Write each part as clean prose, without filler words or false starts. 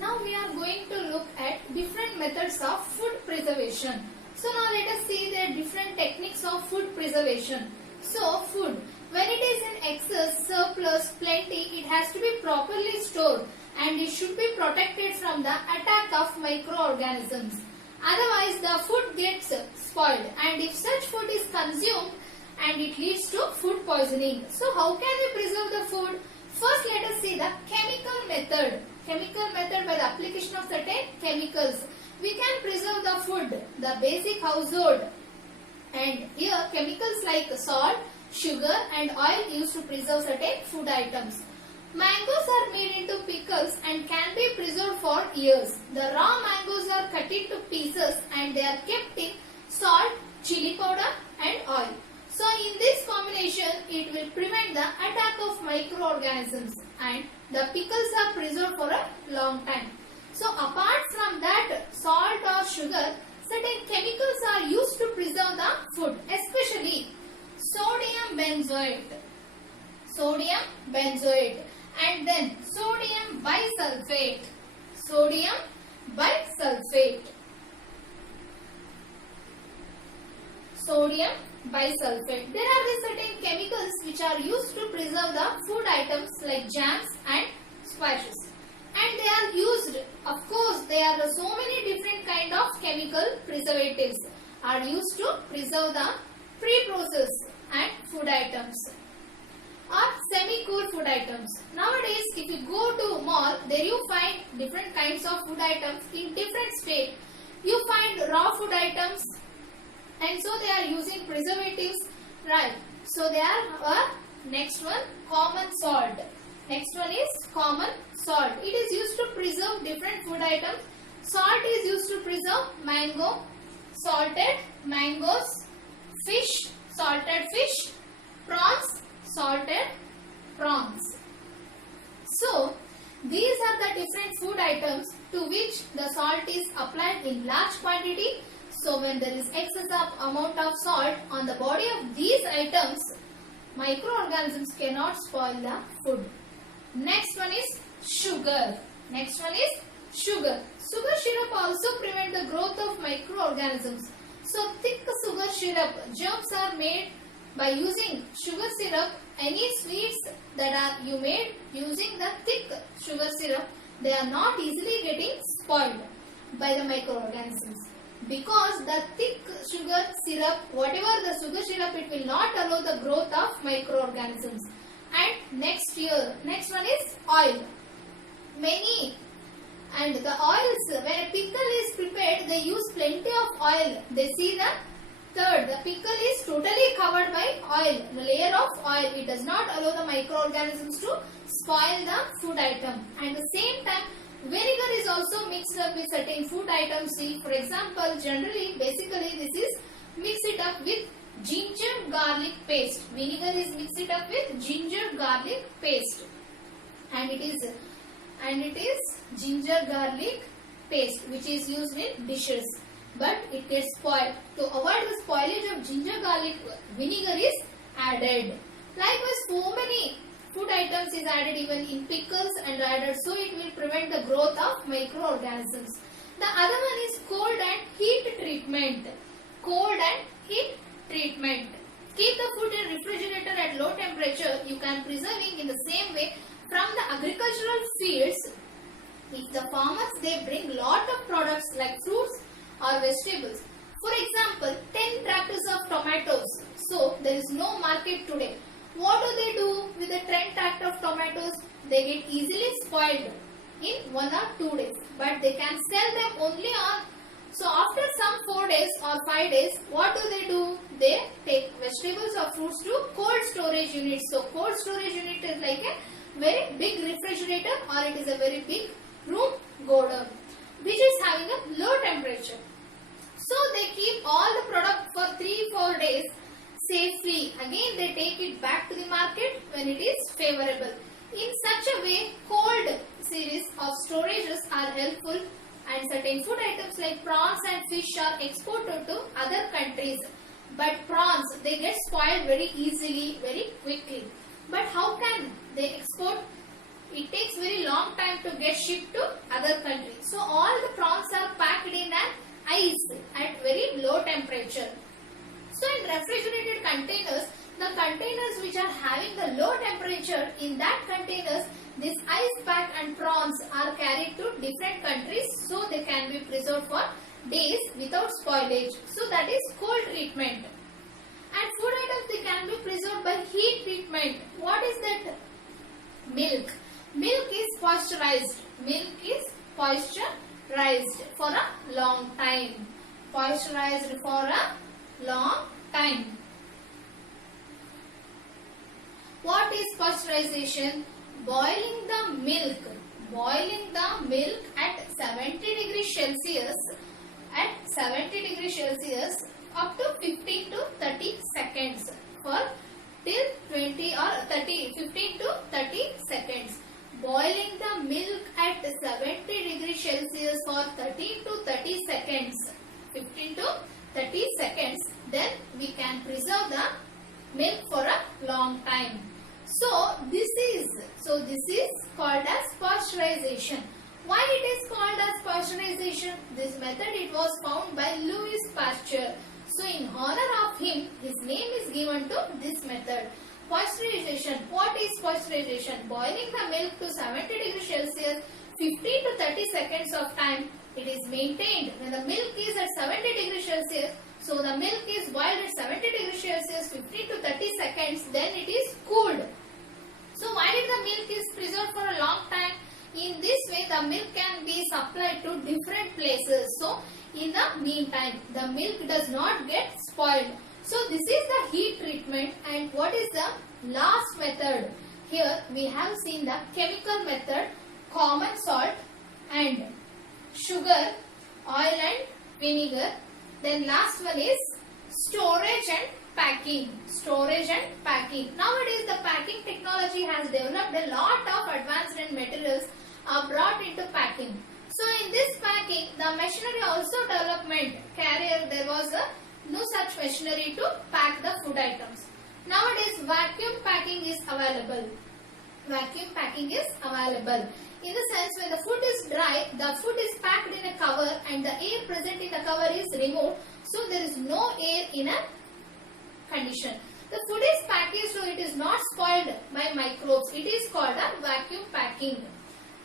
Now we are going to look at different methods of food preservation. So now let us see the different techniques of food preservation. So food, when it is in excess, surplus, plenty, it has to be properly stored and it should be protected from the attack of microorganisms. Otherwise the food gets spoiled, and if such food is consumed and it leads to food poisoning. So how can we preserve the food? First let us see the chemical method. Chemical method, by the application of certain chemicals, we can preserve the food, the basic household. And here chemicals like salt, sugar and oil used to preserve certain food items. Mangoes are made into pickles and can be preserved for years. The raw mangoes are cut into pieces and they are kept in salt, chili powder and oil. So in this combination, it will prevent the attack of microorganisms and the pickles are preserved for a long time. So apart from that salt or sugar, certain chemicals are used to preserve the food, especially sodium benzoate, and then sodium bisulfate, There are certain chemicals which are used to preserve the food items like jams and squashes. And they are used, of course, there are so many different kind of chemical preservatives are used to preserve the pre-processed and food items or semi-cool food items. Nowadays, if you go to mall, there you find different kinds of food items in different state. You find raw food items, and so they are using preservatives, right? So they are next one, common salt. Next one is common salt. It is used to preserve different food items. Salt is used to preserve mango, salted mangoes, fish, salted fish, prawns, salted prawns. So these are the different food items to which the salt is applied in large quantity. So when there is excess amount of salt on the body of these items, microorganisms cannot spoil the food. Next one is sugar. Sugar syrup also prevent the growth of microorganisms. So thick sugar syrup, germs are made by using sugar syrup. Any sweets that are you made using the thick sugar syrup, they are not easily getting spoiled by the microorganisms. Because the thick sugar syrup, whatever the sugar syrup, it will not allow the growth of microorganisms. And next one is oil. And the oils, when a pickle is prepared, they use plenty of oil. They see the pickle is totally covered by oil, the layer of oil. It does not allow the microorganisms to spoil the food item. And at the same time, vinegar is also mixed up with certain food items. See, for example, basically this is mix it up with ginger garlic paste. Vinegar is mix it up with ginger garlic paste, and it is ginger garlic paste which is used in dishes, but it gets spoiled. To avoid the spoilage of ginger garlic, vinegar is added. Likewise, so many food items is added even in pickles and added, so it will prevent the growth of microorganisms. The other one is cold and heat treatment. Keep the food in refrigerator at low temperature. You can preserving in the same way from the agricultural fields. If the farmers, they bring lot of products like fruits or vegetables. For example, 10 tractors of tomatoes. So there is no market today. What do with the 10 tractor of tomatoes? They get easily spoiled in 1 or 2 days. But they can sell them only on. So after some 4 days or 5 days, what do? They take vegetables or fruits to cold storage units. So cold storage unit is like a very big refrigerator, or it is a very big room godown which is having a low temperature. So they keep all the product for 3-4 days safely. Again they take it back to the market when it is favorable. In such a way, cold series of storages are helpful, and certain food items like prawns and fish are exported to other countries. But prawns, they get spoiled very easily, very quickly. But how can they export? it takes very long time to get shipped to other countries. So all the prawns are packed in an ice at very low temperature. So in refrigerated containers, the containers which are having the low temperature, in that containers this ice pack and prawns are carried to different countries, so they can be preserved for days without spoilage. So that is cold treatment. And food items, they can be preserved by heat treatment. What is that? Milk. Milk is pasteurized. Milk is pasteurized for a long time. Pasteurized for a long time. What is pasteurization? Boiling the milk. Boiling the milk at 70 degrees Celsius. At 70 degrees Celsius up to 15 to 30 seconds for till 20 or 30, 15 to 30 seconds. Boiling the milk at 70 degrees Celsius for 30 to 30 seconds. 15 to 30 seconds. Then we can preserve the milk for a long time. So this is called as pasteurization. Why it is called as pasteurization? This method, it was found by Louis Pasteur. So in honor of him, his name is given to this method. Pasteurization. What is pasteurization? Boiling the milk to 70 degrees Celsius, 15 to 30 seconds of time. It is maintained when the milk is at 70 degrees Celsius. So the milk is boiled at 70 degrees Celsius, 15 to 30 seconds. Then it is cooled. So why did the milk is preserved for a long time? In this way, the milk can be supplied to different places. So in the meantime, the milk does not get spoiled. So this is the heat treatment. And what is the last method? Here we have seen the chemical method, common salt and sugar, oil and vinegar. Then last one is storage and packing. Storage and packing. Nowadays the packing technology has developed a lot of advanced materials are brought into packing. So in this packing, the machinery also development carrier, there was no such machinery to pack the food items. Nowadays vacuum packing is available. Vacuum packing is available. In the sense, when the food is dry, the food is packed in a cover and the air present in the cover is removed. So there is no air in a condition. The food is packaged so it is not spoiled by microbes. It is called a vacuum packing.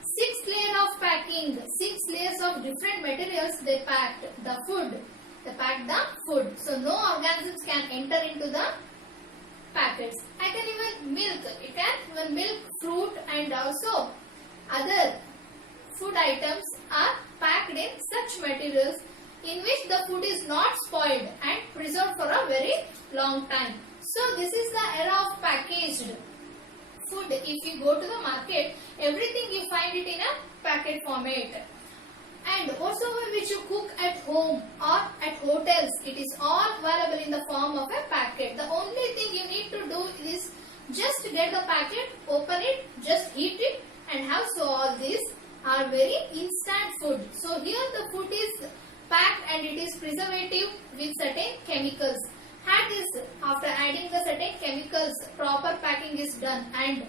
6 layers of packing, 6 layers of different materials they packed the food. They packed the food. So no organisms can enter into the packets. I can even milk. You can even milk, fruit and also other food items are packed in such materials in which the food is not spoiled and preserved for a very long time. So this is the era of packaged food. If you go to the market, everything you find it in a packet format. And also which you cook at home or at hotels, it is all available in the form of a packet. The only thing you need to do is just get the packet, open it, just heat it and have. So all these are very instant food. So here the food is packed and it is preservative with certain chemicals. Had this, after adding the certain chemicals, proper packing is done, and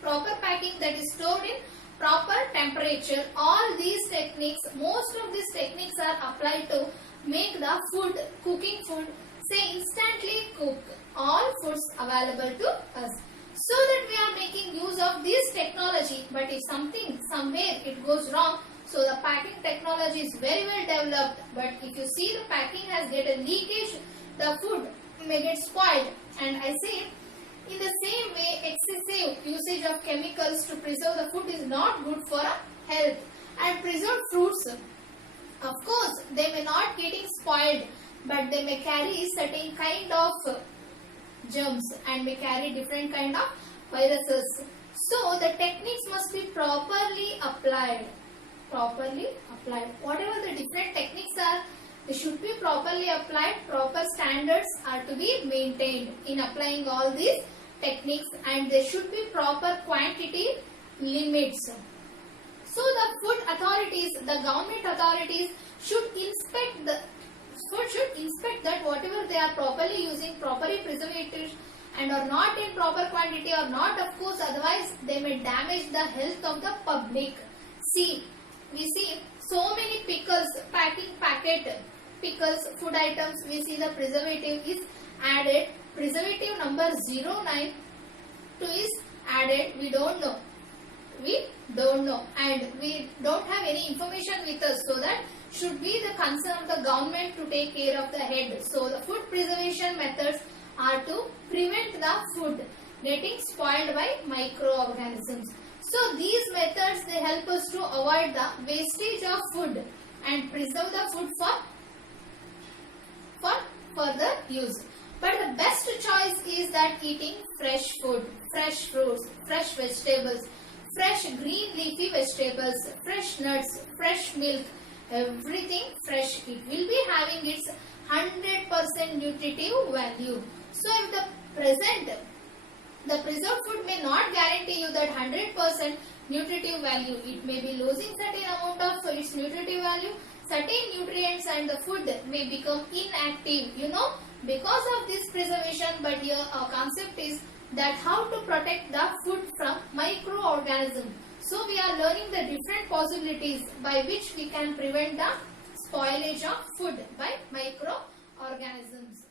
proper packing, that is stored in proper temperature. All these techniques, most of these techniques are applied to make the food, cooking food, say instantly cook all foods available to us. So that we are making use of this technology, but if something, somewhere it goes wrong, so the packing technology is very well developed, but if you see the packing has get a leakage, the food may get spoiled. And I say, in the same way, excessive usage of chemicals to preserve the food is not good for health. And preserved fruits, of course, they may not getting spoiled, but they may carry certain kind of germs and may carry different kind of viruses. So the techniques must be properly applied. Properly applied. Whatever the different techniques are, they should be properly applied. Proper standards are to be maintained in applying all these techniques, and there should be proper quantity limits. So the food authorities, the government authorities should inspect the food, should inspect that whatever they are properly using, properly preservatives and are not in proper quantity or not, of course, otherwise they may damage the health of the public. See, we see so many pickles, packet pickles, food items, we see the preservative is added. Preservative number 092 is added. We don't know. And we don't have any information with us, so that should be the concern of the government to take care of the head. So the food preservation methods are to prevent the food getting spoiled by microorganisms. So these methods, they help us to avoid the wastage of food and preserve the food for further use. But the best choice is that eating fresh food, fresh fruits, fresh vegetables, fresh green leafy vegetables, fresh nuts, fresh milk, everything fresh. It will be having its 100% nutritive value. So if the preserved food may not guarantee you that 100% nutritive value, it may be losing certain amount of its nutritive value, certain nutrients, and the food may become inactive, because of this preservation. But here our concept is that how to protect the food from microorganisms. So we are learning the different possibilities by which we can prevent the spoilage of food by microorganisms.